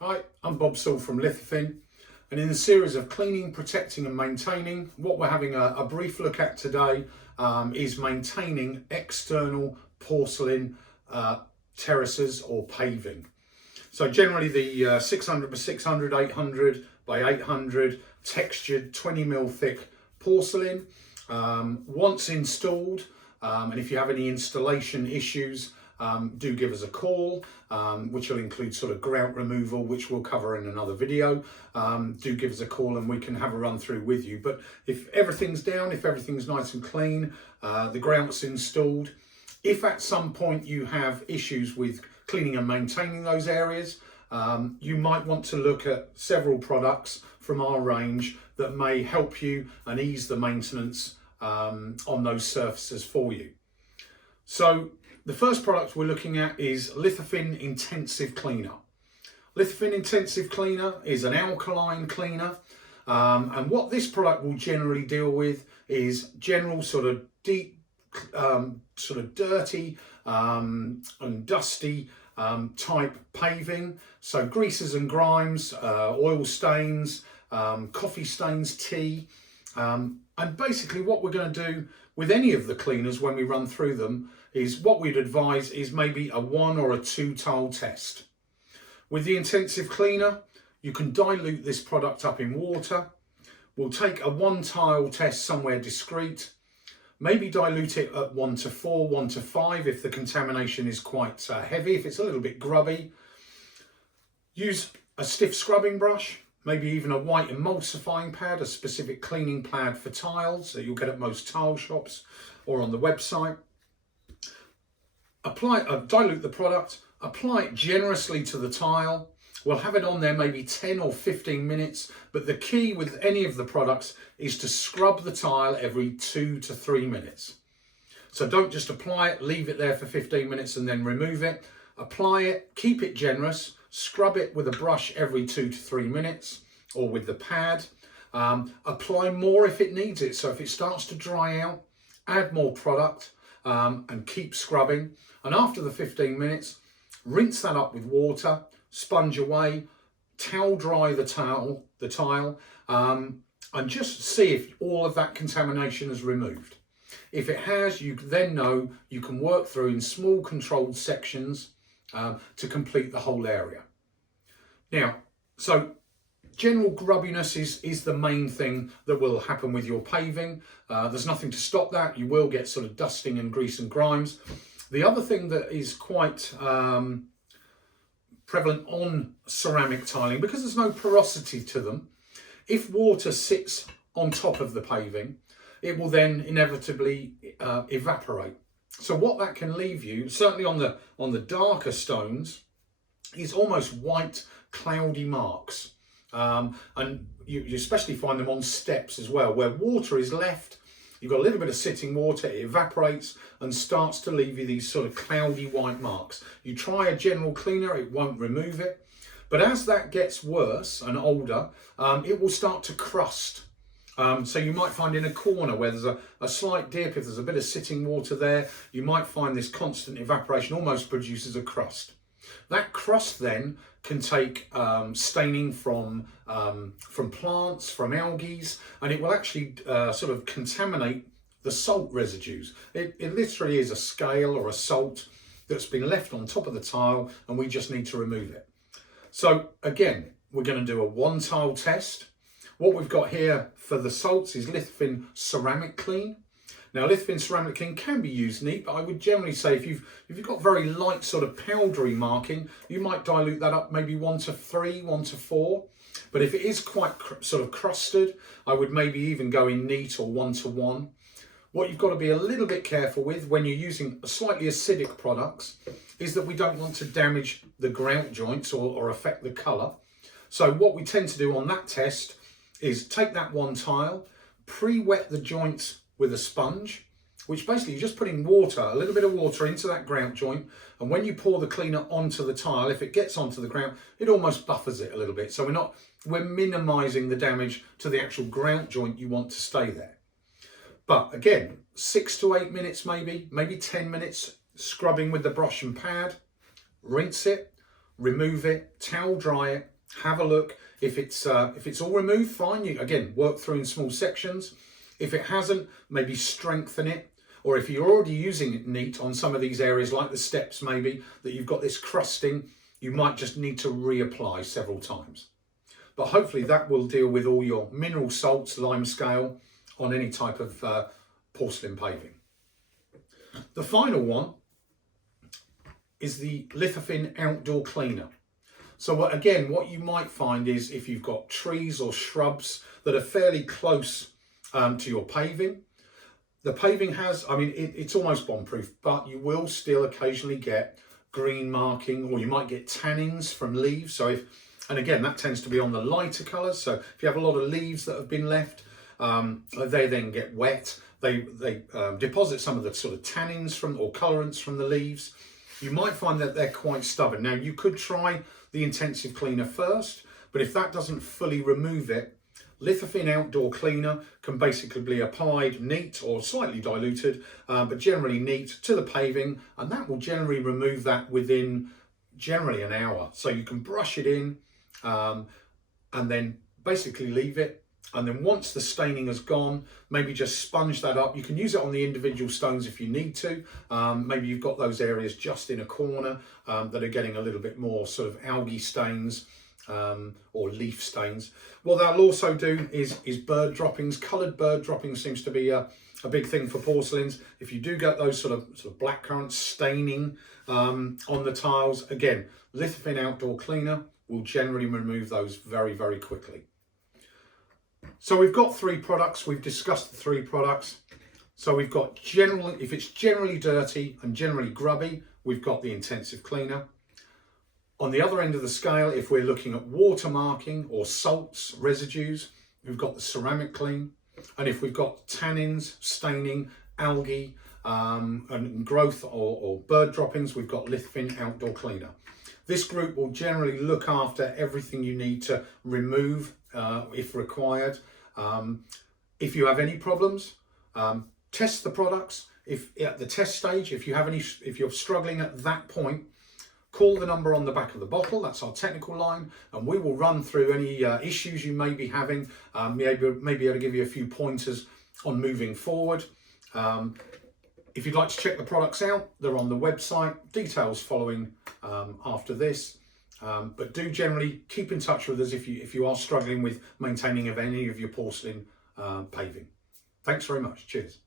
Hi, I'm Bob Saul from Lithofin, and in the series of cleaning, protecting and maintaining, what we're having a brief look at today is maintaining external porcelain terraces or paving. So generally the 600 by 600, 800 by 800 textured 20mm thick porcelain. Once installed, and if you have any installation issues, do give us a call, which will include sort of grout removal, which we'll cover in another video. Do give us a call and we can have a run through with you. But if everything's down, if everything's nice and clean, the grout's installed, if at some point you have issues with cleaning and maintaining those areas, you might want to look at several products from our range that may help you and ease the maintenance on those surfaces for you. So the first product we're looking at is Lithofin Intensive Cleaner. Lithofin Intensive Cleaner is an alkaline cleaner, and what this product will generally deal with is general sort of deep, sort of dirty and dusty type paving. So greases and grimes, oil stains, coffee stains, tea, and basically what we're going to do with any of the cleaners when we run through them is what we'd advise is maybe a 1 or a 2 tile test. With the intensive cleaner, you can dilute this product up in water. We'll take a 1 tile test somewhere discreet, maybe dilute it at 1 to 4, 1 to 5 if the contamination is quite heavy, if it's a little bit grubby. Use a stiff scrubbing brush, maybe even a white emulsifying pad, a specific cleaning pad for tiles that you'll get at most tile shops or on the website. Dilute the product, apply it generously to the tile. We'll have it on there maybe 10 or 15 minutes, but the key with any of the products is to scrub the tile every 2 to 3 minutes. So don't just apply it, leave it there for 15 minutes and then remove it. Apply it, keep it generous, scrub it with a brush every 2 to 3 minutes or with the pad. Apply more if it needs it. So if it starts to dry out, add more product and keep scrubbing. And after the 15 minutes, rinse that up with water, sponge away, towel dry the tile, and just see if all of that contamination is removed. If it has, you then know you can work through in small controlled sections to complete the whole area. Now, so general grubbiness is the main thing that will happen with your paving. There's nothing to stop that. You will get sort of dusting and grease and grimes. The other thing that is quite prevalent on ceramic tiling, because there's no porosity to them, if water sits on top of the paving, it will then inevitably evaporate. So what that can leave you, certainly on the darker stones, is almost white, cloudy marks. And you especially find them on steps as well, where water is left. You've got a little bit of sitting water, it evaporates and starts to leave you these sort of cloudy white marks. You try a general cleaner, it won't remove it. But as that gets worse and older, it will start to crust. So you might find in a corner where there's a slight dip, if there's a bit of sitting water there, you might find this constant evaporation almost produces a crust. That crust then can take staining from plants, from algae, and it will actually sort of contaminate the salt residues. It literally is a scale or a salt that's been left on top of the tile, and we just need to remove it. So again, we're going to do a 1 tile test. What we've got here for the salts is Lithofin Ceramic Clean. Now, Lithofin Ceramic Clean can be used neat, but I would generally say if you've got very light sort of powdery marking, you might dilute that up maybe 1 to 3, 1 to 4. But if it is quite sort of crusted, I would maybe even go in neat or 1 to 1. What you've got to be a little bit careful with when you're using slightly acidic products is that we don't want to damage the grout joints or affect the colour. So what we tend to do on that test is take that 1 tile, pre-wet the joints with a sponge, which basically you're just putting water, a little bit of water into that grout joint, and when you pour the cleaner onto the tile, if it gets onto the grout, it almost buffers it a little bit. So we're minimising the damage to the actual grout joint you want to stay there. But again, 6 to 8 minutes maybe 10 minutes, scrubbing with the brush and pad, rinse it, remove it, towel dry it, have a look. If it's all removed, fine. You again work through in small sections. If it hasn't, maybe strengthen it. Or if you're already using it neat on some of these areas, like the steps maybe, that you've got this crusting, you might just need to reapply several times. But hopefully that will deal with all your mineral salts, limescale, on any type of porcelain paving. The final one is the Lithofin Outdoor Cleaner. So what you might find is if you've got trees or shrubs that are fairly close to your paving, the paving has, it's almost bomb-proof, but you will still occasionally get green marking, or you might get tannins from leaves. And again, that tends to be on the lighter colours. So if you have a lot of leaves that have been left, they then get wet. They deposit some of the sort of tannins or colorants from the leaves. You might find that they're quite stubborn. Now, you could try the intensive cleaner first, but if that doesn't fully remove it, Lithofin Outdoor Cleaner can basically be applied neat or slightly diluted, but generally neat to the paving, and that will generally remove that within generally an hour. So you can brush it in and then basically leave it. And then once the staining has gone, maybe just sponge that up. You can use it on the individual stones if you need to. Maybe you've got those areas just in a corner that are getting a little bit more sort of algae stains or leaf stains. What that'll also do is bird droppings. Coloured bird droppings seems to be a big thing for porcelains. If you do get those sort of blackcurrant staining on the tiles, again, Lithofin Outdoor Cleaner will generally remove those very, very quickly. So we've got 3 products. We've discussed the 3 products. So we've got if it's generally dirty and generally grubby, we've got the intensive cleaner. On the other end of the scale, if we're looking at water marking or salts, residues, we've got the ceramic clean. And if we've got tannins, staining, algae, and growth or bird droppings, we've got Lithofin Outdoor Cleaner. This group will generally look after everything you need to remove if required. If you have any problems, test the products. If at the test stage, if you're struggling at that point, call the number on the back of the bottle. That's our technical line, and we will run through any issues you may be having. Maybe able to give you a few pointers on moving forward. If you'd like to check the products out, they're on the website. Details following after this. But do generally keep in touch with us if you are struggling with maintaining any of your porcelain paving. Thanks very much. Cheers.